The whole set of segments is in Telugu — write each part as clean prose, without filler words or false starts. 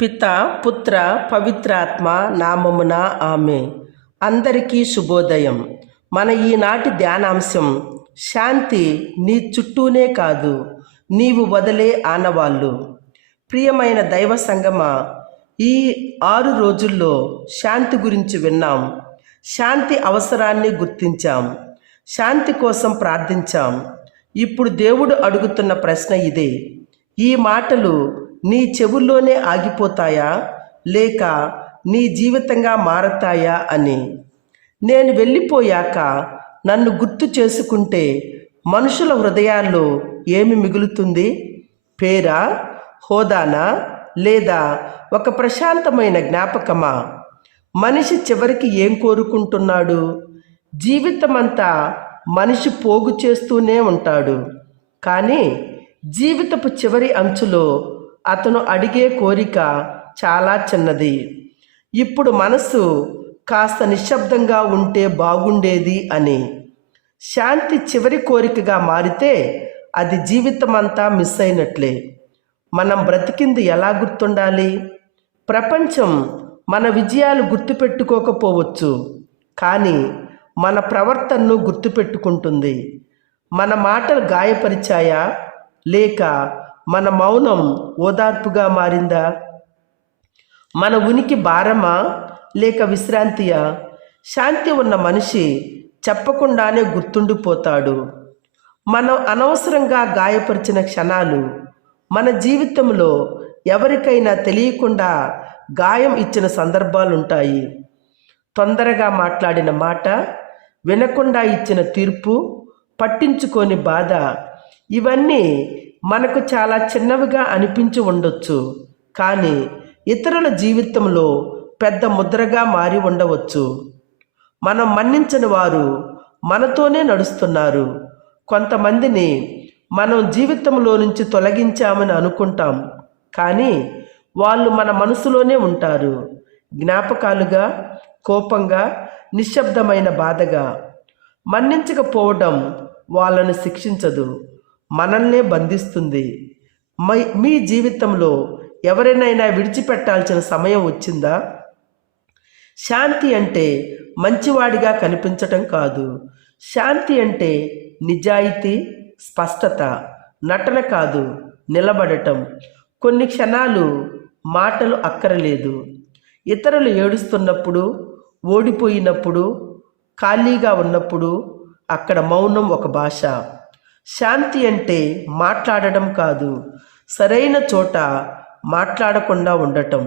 పిత పుత్ర పవిత్రాత్మ నామమున ఆమె. అందరికీ శుభోదయం. మన ఈనాటి ధ్యానాంశం శాంతి నీ చుట్టూనే కాదు, నీవు వదిలే ఆనవాళ్ళు. ప్రియమైన దైవ సంగమ, ఈ 6 రోజుల్లో శాంతి గురించి విన్నాం. శాంతి అవసరాన్ని గుర్తించాం, శాంతి కోసం ప్రార్థించాం. ఇప్పుడు దేవుడు అడుగుతున్న ప్రశ్న ఇదే: ఈ మాటలు నీ చెవుల్లోనే ఆగిపోతాయా, లేక నీ జీవితంగా మారతాయా అని. నేను వెళ్ళిపోయాక నన్ను గుర్తు చేసుకుంటే మనుషుల హృదయాల్లో ఏమి మిగులుతుంది? పేరా, హోదానా, లేదా ఒక ప్రశాంతమైన జ్ఞాపకమా? మనిషి చివరికి ఏం కోరుకుంటున్నాడు? జీవితమంతా మనిషి పోగు చేస్తూనే ఉంటాడు, కానీ జీవితపు చివరి అంచులో అతను అడిగే కోరిక చాలా చిన్నది. ఇప్పుడు మనసు కాస్త నిశ్శబ్దంగా ఉంటే బాగుండేది అని. శాంతి చివరి కోరికగా మారితే అది జీవితమంతా మిస్ అయినట్లే. మనం బ్రతికింది ఎలా గుర్తుండాలి? ప్రపంచం మన విజయాలు గుర్తుపెట్టుకోకపోవచ్చు, కానీ మన ప్రవర్తనను గుర్తుపెట్టుకుంటుంది. మన మాటలు గాయపరిచాయా, లేక మన మౌనం ఓదార్పుగా మారిందా? మన ఉనికి భారమా, లేక విశ్రాంతియా? శాంతి ఉన్న మనిషి చెప్పకుండానే గుర్తుండిపోతాడు. మనం అనవసరంగా గాయపరిచిన క్షణాలు మన జీవితంలో ఎవరికైనా తెలియకుండా గాయం ఇచ్చిన సందర్భాలుంటాయి. తొందరగా మాట్లాడిన మాట, వినకుండా ఇచ్చిన తీర్పు, పట్టించుకోని బాధ, ఇవన్నీ మనకు చాలా చిన్నవిగా అనిపించి ఉండొచ్చు, కానీ ఇతరుల జీవితంలో పెద్ద ముద్రగా మారి ఉండవచ్చు. మనం మన్నించని వారు మనతోనే నడుస్తున్నారు. కొంతమందిని మనం జీవితంలో నుంచి తొలగించామని అనుకుంటాం, కానీ వాళ్ళు మన మనసులోనే ఉంటారు, జ్ఞాపకాలుగా, కోపంగా, నిశ్శబ్దమైన బాధగా. మన్నించకపోవడం వాళ్ళను శిక్షించదు, మనల్నే బంధిస్తుంది. మీ జీవితంలో ఎవరినైనా విడిచిపెట్టాల్సిన సమయం వచ్చిందా? శాంతి అంటే మంచివాడిగా కనిపించటం కాదు. శాంతి అంటే నిజాయితీ, స్పష్టత, నటన కాదు, నిలబడటం. కొన్ని క్షణాలు మాటలు అక్కరలేదు. ఇతరులు ఏడుస్తున్నప్పుడు, ఓడిపోయినప్పుడు, ఖాళీగా ఉన్నప్పుడు అక్కడ మౌనం ఒక భాష. శాంతి అంటే మాట్లాడడం కాదు, సరైన చోట మాట్లాడకుండా ఉండటం.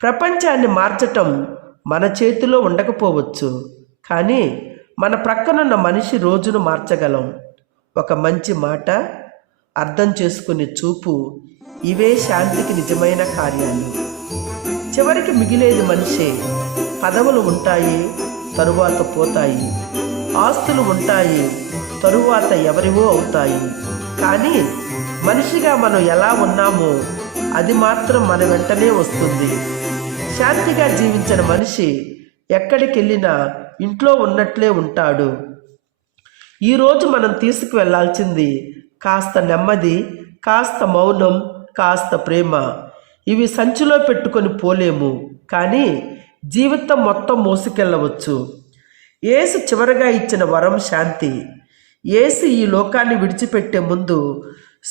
ప్రపంచాన్ని మార్చటం మన చేతిలో ఉండకపోవచ్చు, కానీ మన ప్రక్కనున్న మనిషి రోజును మార్చగలం. ఒక మంచి మాట, అర్థం చేసుకునే చూపు, ఇవే శాంతికి నిజమైన కార్యాలు. చివరికి మిగిలేది మనిషే. పదవులు ఉంటాయి, తరువాత పోతాయి. ఆస్తులు ఉంటాయి, తరువాత ఎవరివో అవుతాయి. కానీ మనిషిగా మనం ఎలా ఉన్నామో అది మాత్రం మన వెంటనే వస్తుంది. శాంతిగా జీవించిన మనిషి ఎక్కడికి వెళ్ళినా ఇంట్లో ఉన్నట్లే ఉంటాడు. ఈరోజు మనం తీసుకువెళ్లాల్సింది కాస్త నెమ్మది, కాస్త మౌనం, కాస్త ప్రేమ. ఇవి సంచిలో పెట్టుకొని పోలేము, కానీ జీవితం మొత్తం మోసుకెళ్ళవచ్చు. యేసు చివరగా ఇచ్చిన వరం శాంతి. యేసు ఈ లోకాన్ని విడిచిపెట్టే ముందు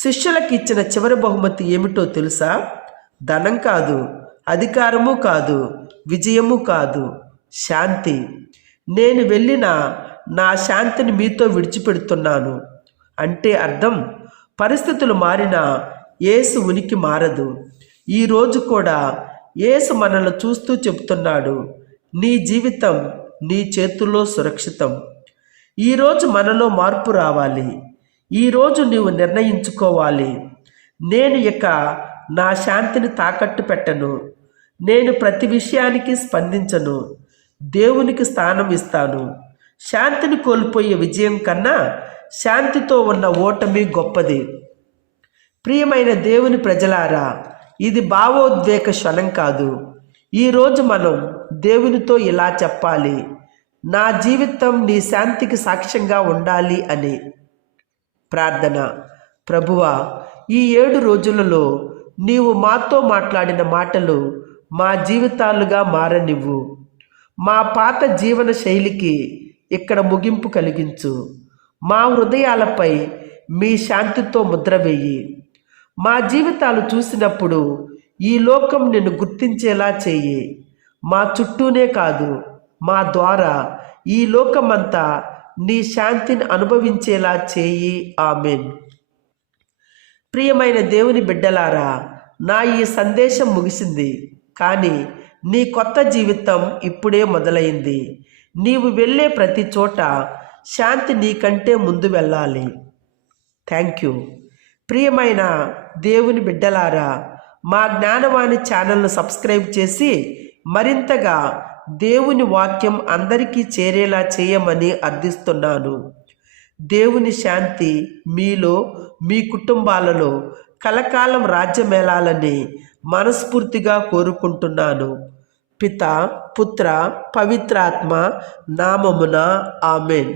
శిష్యులకు ఇచ్చిన చివరి బహుమతి ఏమిటో తెలుసా? ధనం కాదు, అధికారము కాదు, విజయము కాదు, శాంతి. నేను వెళ్ళిన నా శాంతిని మీతో విడిచిపెడుతున్నాను అంటే అర్థం, పరిస్థితులు మారినా యేసు ఉనికి మారదు. ఈరోజు కూడా యేసు మనల్ని చూస్తూ చెబుతున్నాడు, నీ జీవితం నీ చేతుల్లో సురక్షితం. ఈరోజు మనలో మార్పు రావాలి. ఈరోజు నీవు నిర్ణయించుకోవాలి, నేను ఇక నా శాంతిని తాకట్టు పెట్టను. నేను ప్రతి విషయానికి స్పందించను, దేవునికి స్థానం ఇస్తాను. శాంతిని కోల్పోయే విజయం కన్నా శాంతితో ఉన్న ఓటమి గొప్పది. ప్రియమైన దేవుని ప్రజలారా, ఇది భావోద్వేగ క్షణం కాదు. ఈరోజు మనం దేవునితో ఇలా చెప్పాలి, నా జీవితం నీ శాంతికి సాక్ష్యంగా ఉండాలి అని. ప్రార్థన. ప్రభువా, ఈ 7 రోజులలో నీవు మాతో మాట్లాడిన మాటలు మా జీవితాలుగా మారనివ్వు. మా పాత జీవన శైలికి ఇక్కడ ముగింపు కలిగించు. మా హృదయాలపై మీ శాంతితో ముద్ర వేయి. మా జీవితాలు చూసినప్పుడు ఈ లోకం నిన్ను గుర్తించేలా చేయి. మా చుట్టూనే కాదు, మా ద్వారా ఈ లోకమంతా నీ శాంతిని అనుభవించేలా చేయి. ఆమేన్. ప్రియమైన దేవుని బిడ్డలారా, నా ఈ సందేశం ముగిసింది, కానీ నీ కొత్త జీవితం ఇప్పుడే మొదలైంది. నీవు వెళ్ళే ప్రతి చోట శాంతి నీకంటే ముందు వెళ్ళాలి. Thank you. ప్రియమైన దేవుని బిడ్డలారా, మా జ్ఞానవాణి ఛానల్ను సబ్స్క్రైబ్ చేసి మరింతగా దేవుని వాక్యం అందరికీ చేరేలా చేయమని అర్థిస్తున్నాను. దేవుని శాంతి మీలో, మీ కుటుంబాలలో కలకాలం రాజ్యమేలాలని మనస్ఫూర్తిగా కోరుకుంటున్నాను. పిత, పుత్ర, పవిత్రాత్మ నామమున ఆమేన్.